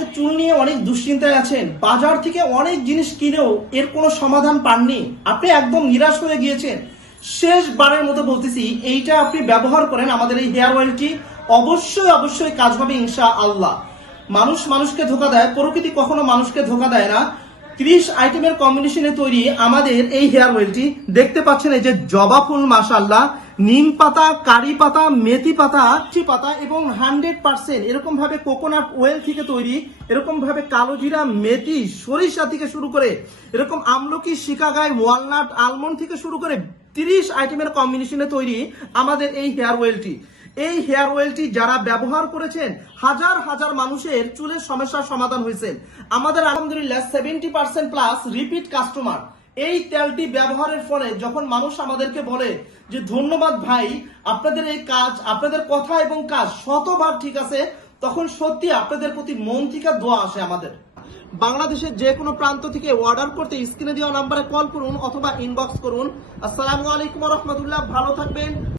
আপনি চুল নিয়ে অনেক দুশ্চিন্তায় আছেন। বাজার থেকে অনেক জিনিস কিনেও এর কোনো সমাধান পাননি। আপনি একদম নিরাশ হয়ে গিয়েছেন। শেষবারের মতো বলতেছি, এইটা আপনি ব্যবহার করেন আমাদের এই হেয়ার অয়েলটি। অবশ্যই অবশ্যই কাজ হবে ইনশা আল্লাহ মানুষ মানুষকে ধোকা দেয়, প্রকৃতি কখনো মানুষকে ধোকা দেয় না। ত্রিশ আইটেমের কম্বিনেশনে তৈরি আমাদের এই হেয়ার অয়েলটি। দেখতে পাচ্ছেন এই যে জবা ফুল মাসাল্লাহ নিম পাতা, কারি পাতা, মেথি পাতা চি পাতা এবং হান্ড্রেড পার্সেন্ট এরকম ভাবে কোকোনাট ওয়েল থেকে তৈরি, এরকম ভাবে কালো জিরা, মেথি, সরিষা থেকে শুরু করে, এরকম আমলকি শিকাগায় ওয়ালনাট, আলমন্ড থেকে শুরু করে তিরিশ আইটেমের কম্বিনেশনে তৈরি আমাদের এই হেয়ার অয়েলটি এই হেয়ার অয়েলটি যারা ব্যবহার করেছেন, হাজার হাজার মানুষের চুলের সমস্যার সমাধান হয়েছে। আমাদের আলহামদুলিল্লাহ seventy percent plus repeat customer এই তেলটি ব্যবহারের ফলে যখন মানুষ আমাদেরকে বলে যে, ধন্যবাদ ভাই, আপনাদের এই কাজ, আপনাদের কথা এবং কাজ শতভাগ ঠিক আছে, তখন সত্যি আপনাদের প্রতি মন থেকে দোয়া আসে আমাদের। বাংলাদেশের যে কোনো প্রান্ত থেকে অর্ডার করতে স্ক্রিনে দেওয়া নাম্বারে কল করুন অথবা ইনবক্স করুন। আসসালামু আলাইকুম রহমতুল্লাহ। ভালো থাকবেন।